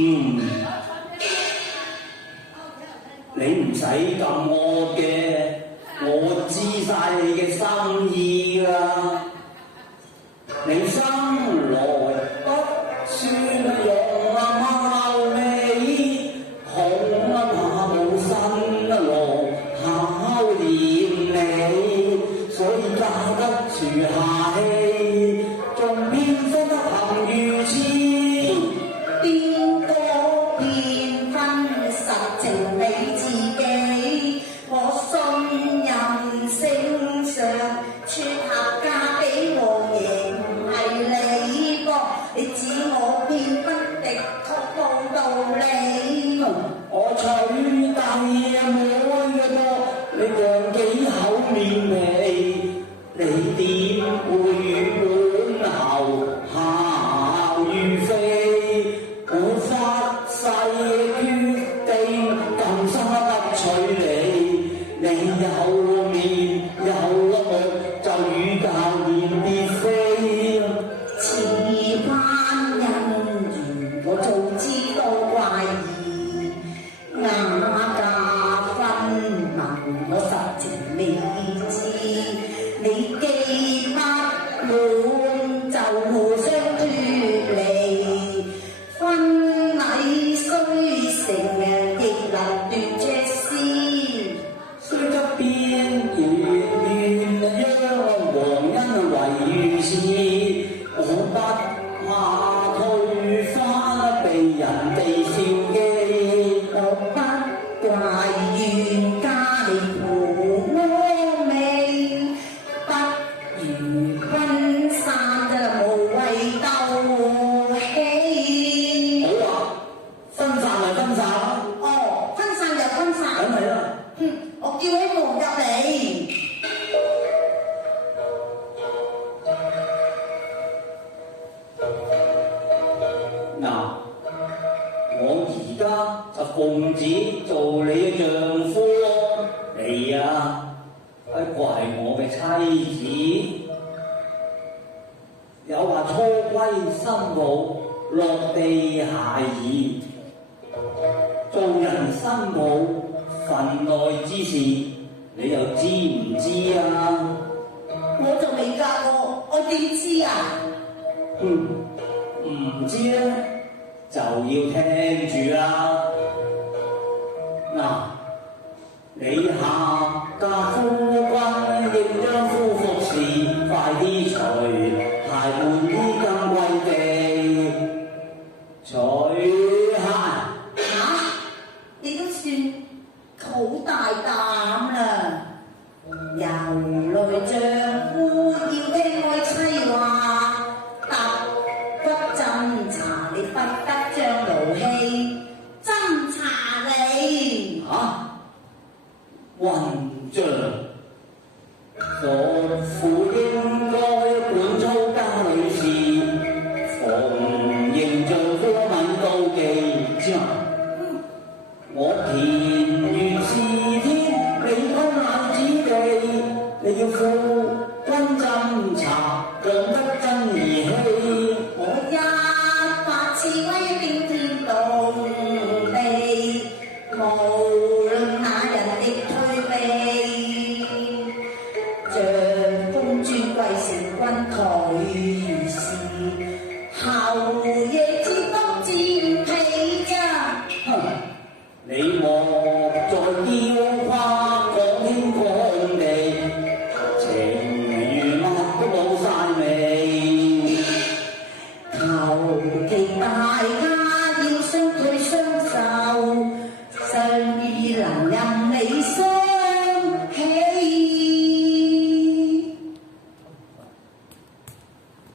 嗯，你唔使咁惡嘅，我知晒你嘅心意㗎。你生來不算用貓尾，恐怕冇新路考驗你，所以嫁得住下氣，仲偏分得行如此。邊個偏分實情你自己？我信任聖上，撮合嫁俾王爺唔係你噃，你指我偏分的確冇道理。我取締啊妹嘅噃，你讓幾口面皮，你點會與本侯效如飛？我發誓決定今生不娶你，你有面有我就與教練別飛。此番姻緣我早知道怪異，雅嫁分文我實情未知，你既不滿就互相脫離，婚禮雖成亦能斷隻絲。雖則邊緣鸳鸯因為如此，我不怕退翻被人哋笑嘅。我不怪願加你陪我味，不如分散就無謂鬥氣。好啊，分散咪分散啦。哦，分散就分散。梗係啦。我叫起門入嚟。嗱，我而家就奉旨做你嘅丈夫咯，你啊，不過係我嘅妻子。有話初歸新抱，落地孩兒，做人新抱份內之事，你又知唔知啊？我仲未嫁過，我點知啊？唔知咧就要聽住啦。嗱，你下嫁夫君